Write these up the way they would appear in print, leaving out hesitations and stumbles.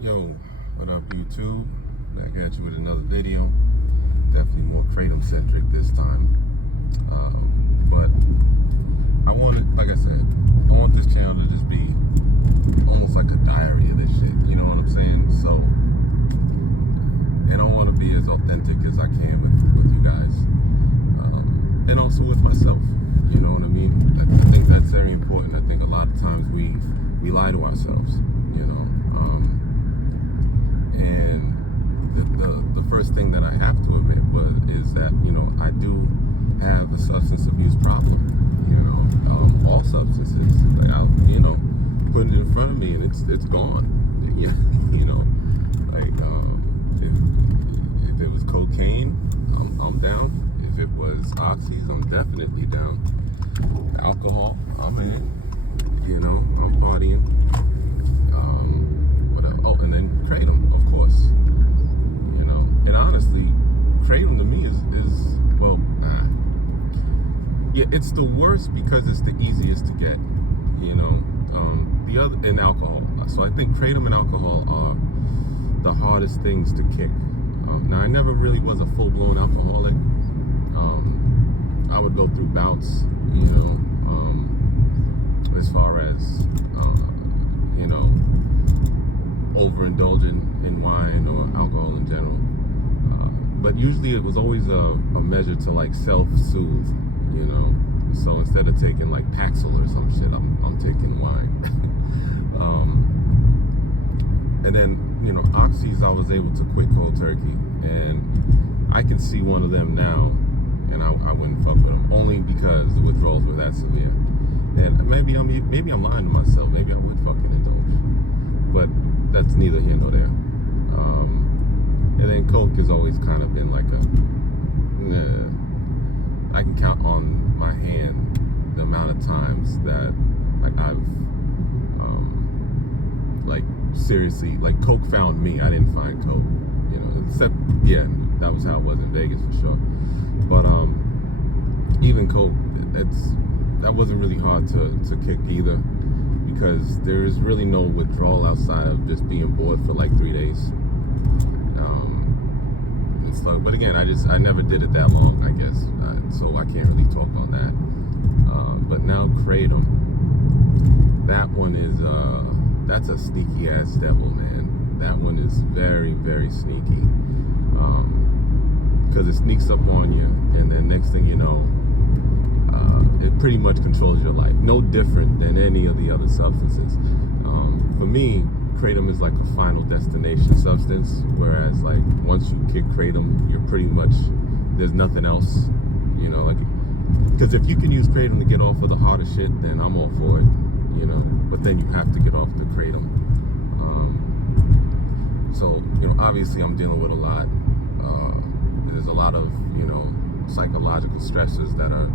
Yo, what up YouTube? Back at you with another video. Definitely more Kratom centric this time. But I wanted, like I said, I want this channel to just be almost like a diary of this shit. You know what I'm saying? So, and I want to be as authentic as I can with you guys. And also with myself. You know what I mean? I think that's very important. I think a lot of times we lie to ourselves, you know. And the first thing that I have to admit is that, you know, I do have a substance abuse problem. You know, all substances. Like you know, putting it in front of me and it's gone. You know, like if it was cocaine, I'm down. If it was oxys, I'm definitely down. Alcohol, I'm in. You know, I'm partying. What else? Oh, and then Kratom, of course. You know, and honestly, Kratom to me is well, yeah, it's the worst because it's the easiest to get. You know, the other and alcohol. So I think Kratom and alcohol are the hardest things to kick. Now I never really was a full-blown alcoholic. I would go through bouts, you know, as far as, you know, overindulging in wine or alcohol in general. But usually it was always a measure to like self-soothe, you know. So instead of taking like Paxil or some shit, I'm taking wine. And then, you know, oxys I was able to quit cold turkey. And I can see one of them now, and I wouldn't fuck with them only because the withdrawals were that severe. And maybe I'm lying to myself. Maybe I would fucking indulge, but that's neither here nor there. And then coke has always kind of been like I can count on my hand the amount of times that like I've like seriously, like coke found me. I didn't find coke, you know. Except yeah, that was how it was in Vegas for sure. But even coke, that wasn't really hard to kick either, because there is really no withdrawal outside of just being bored for like 3 days. And stuff. But again, I never did it that long, I guess, so I can't really talk on that. But now Kratom, that one is that's a sneaky ass devil, man. That one is very, very sneaky. Because it sneaks up on you, and then next thing you know, it pretty much controls your life. No different than any of the other substances. For me, Kratom is like a final destination substance, whereas like once you kick Kratom, you're pretty much, there's nothing else, you know, like, because if you can use Kratom to get off of the harder shit, then I'm all for it, you know, but then you have to get off the Kratom. So, you know, obviously I'm dealing with a lot. There's a lot of, you know, psychological stresses that are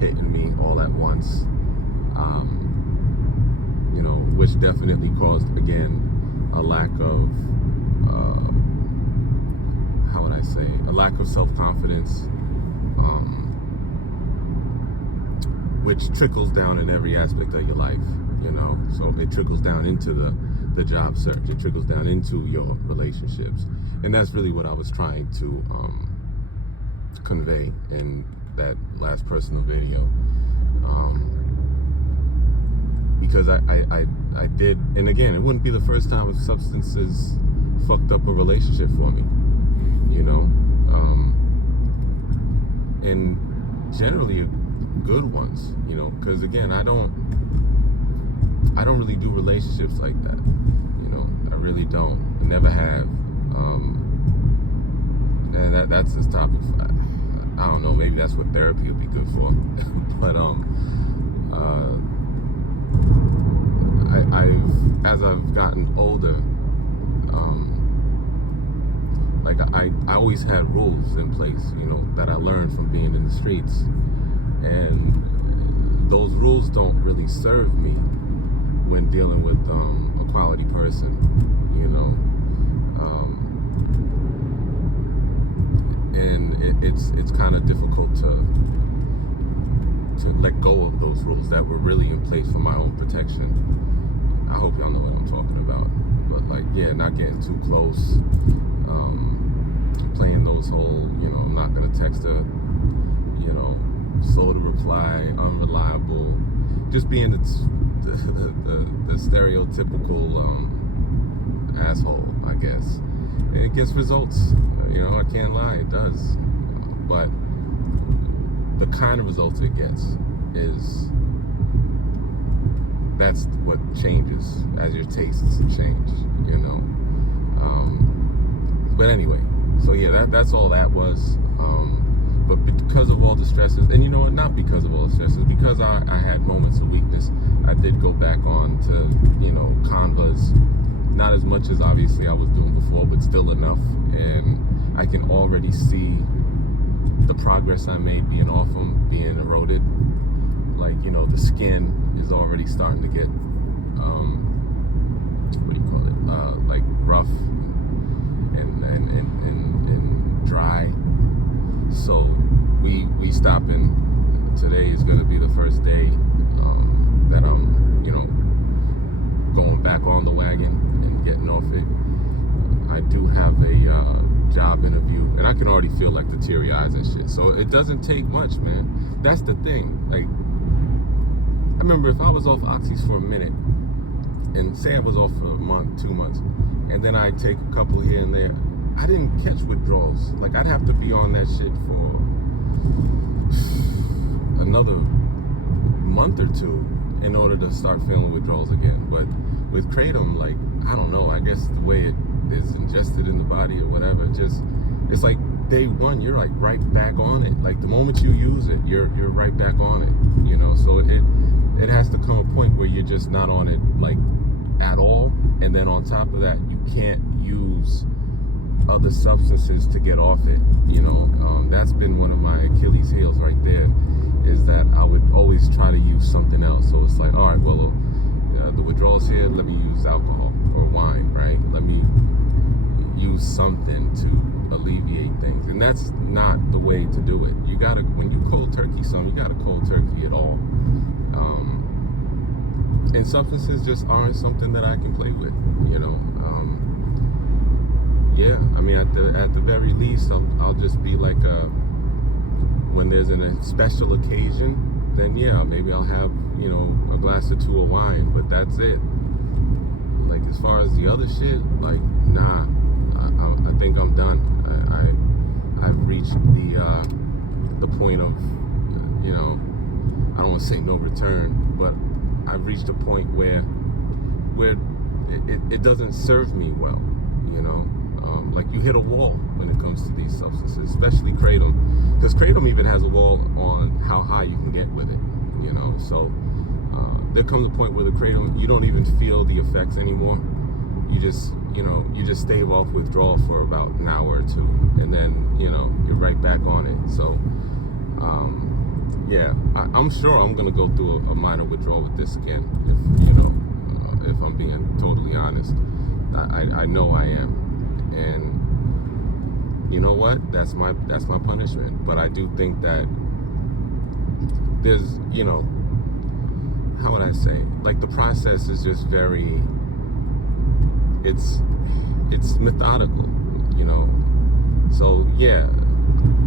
hitting me all at once, you know, which definitely caused, again, a lack of, how would I say, a lack of self-confidence, which trickles down in every aspect of your life, you know. So it trickles down into the job search, it trickles down into your relationships, and that's really what I was trying to convey in that last personal video, because I did, and again, it wouldn't be the first time substances fucked up a relationship for me, you know, and generally good ones, you know, because again, I don't really do relationships like that, you know. I really don't, never have, and that's this topic. I don't know, maybe that's what therapy would be good for. But as I've gotten older, like I always had rules in place, you know, that I learned from being in the streets, and those rules don't really serve me when dealing with a quality person, you know. And it's kind of difficult to let go of those rules that were really in place for my own protection. I hope y'all know what I'm talking about. But like not getting too close, playing those whole, I'm not gonna text her, slow to reply, unreliable, just being the stereotypical asshole, I guess. And it gets results, I can't lie, it does. But the kind of results it gets that's what changes as your tastes change, But anyway, so yeah, that's all that was. But because of all the stresses, and not because of all the stresses, because I had moments of weakness, I did go back on to, Canvas, not as much as obviously I was doing before, but still enough. And I can already see the progress I made being off them, being eroded. Like, the skin is already starting to get, what do you call it? Like rough and dry. So we stopping. Today is going to be the first day that I'm, going back on the wagon and getting off it. I do have a job interview, and I can already feel like the teary eyes and shit. So it doesn't take much, man. That's the thing. Like, I remember if I was off oxys for a minute, and say I was off for a month, 2 months, and then I take a couple here and there, I didn't catch withdrawals. Like, I'd have to be on that shit for another month or two in order to start feeling withdrawals again. But with Kratom, like, I don't know, I guess the way it is ingested in the body or whatever, it's like day one, you're like right back on it. Like, the moment you use it, you're right back on it, so it has to come a point where you're just not on it, like, at all. And then on top of that, you can't use other substances to get off it. That's been one of my Achilles heels right there, is that I would always try to use something else. So it's like, all right, well, the withdrawals here, let me use alcohol or wine, right? Let me use something to alleviate things. And that's not the way to do it. You gotta, when you cold turkey something, you gotta cold turkey it all. And substances just aren't something that I can play with, yeah, I mean, at the very least, I'll just be like, when there's a special occasion, then yeah, maybe I'll have, a glass or two of wine, but that's it. Like, as far as the other shit, like, nah, I think I'm done. I've reached the point of, I don't want to say no return, but I've reached a point where it doesn't serve me well, like, you hit a wall when it comes to these substances, especially Kratom, because Kratom even has a wall on how high you can get with it, so there comes a point where the Kratom, you don't even feel the effects anymore. You just stave off withdrawal for about an hour or two, and then, you're right back on it. So, yeah, I'm sure I'm going to go through a minor withdrawal with this again, if I'm being totally honest. I know I am. And you know what? That's my punishment. But I do think that there's, how would I say? Like, the process is just very, it's methodical, So yeah,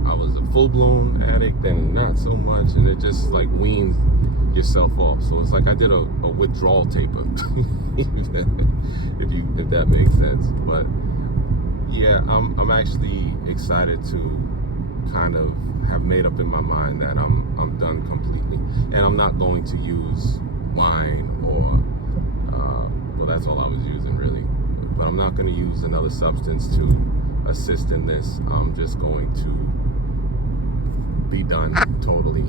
I was a full-blown addict, then not so much, and it just like weans yourself off. So it's like I did a withdrawal taper, if that makes sense. But yeah, I'm actually excited to kind of have made up in my mind that I'm done completely, and I'm not going to use wine or well, that's all I was using really, but I'm not going to use another substance to assist in this. I'm just going to be done totally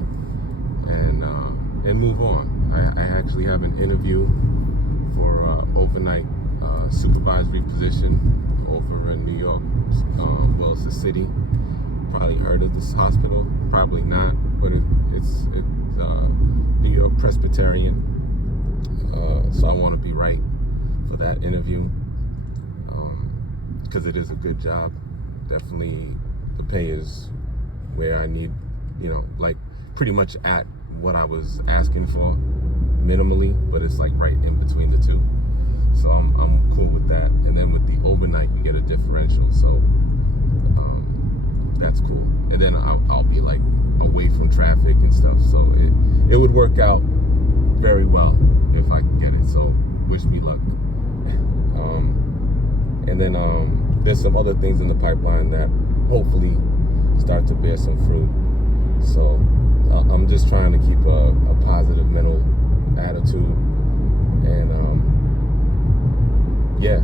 and move on. I actually have an interview for overnight supervisory position over in New York. Well, it's a city. Probably heard of this hospital, probably not, but it's New York Presbyterian. So I want to be right for that interview, because it is a good job. Definitely the pay is where I need, like pretty much at what I was asking for minimally, but it's like right in between the two. So I'm cool with that. And then with differential. So that's cool. And then I'll be like away from traffic and stuff. So it would work out very well if I can get it. So wish me luck. And then there's some other things in the pipeline that hopefully start to bear some fruit. So I'm just trying to keep a positive mental attitude, and yeah,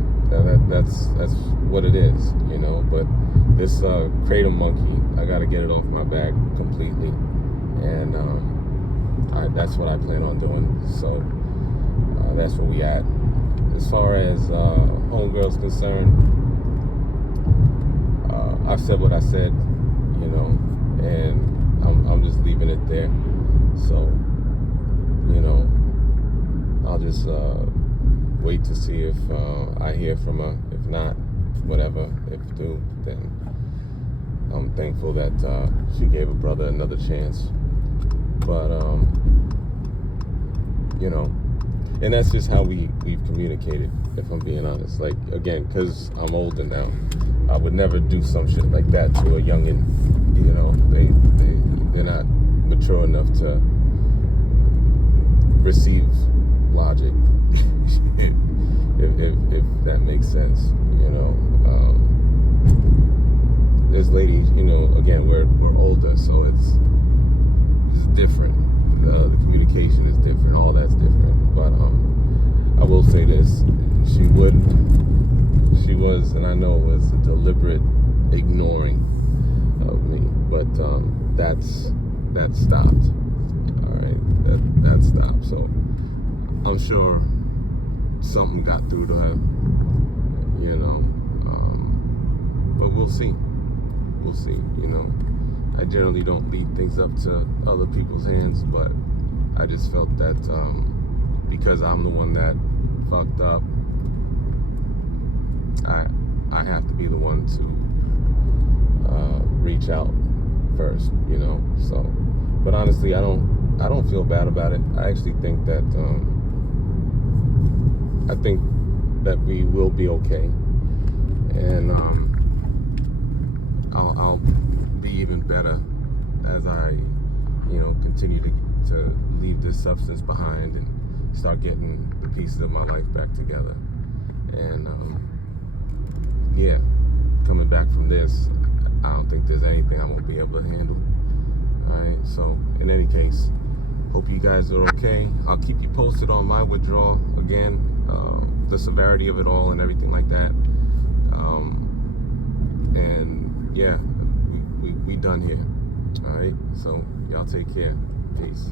that's what it is, you know. But this Kratom monkey, I got to get it off my back completely, and that's what I plan on doing. So that's where we at. As far as homegirl's concerned, I've said what I said, you know, and I'm just leaving it there. So, you know, I'll just wait to see if I hear from her. If not, whatever. If do, then I'm thankful that she gave her brother another chance. But you know, and that's just how we've communicated, if I'm being honest. Like, again, because I'm older now, I would never do some shit like that to a youngin'. You know, they're not mature enough to receive logic, if that makes sense. You know, there's ladies, you know, again, we're older, so it's different. The communication is different. All that's different. But I will say this: she was, and I know it was a deliberate ignoring of me, but that stopped. All right, that stopped. So I'm sure something got through to her, you know. But we'll see. We'll see. You know, I generally don't leave things up to other people's hands, but I just felt that because I'm the one that fucked up, I have to be the one to reach out first, you know. So, but honestly, I don't feel bad about it. I actually think that we will be okay, and I'll be even better as I, you know, continue to leave this substance behind and start getting the pieces of my life back together. And yeah, coming back from this, I don't think there's anything I won't be able to handle. All right, so in any case, hope you guys are okay. I'll keep you posted on my withdrawal again, the severity of it all and everything like that. And yeah, we done here. All right, so y'all take care. Peace.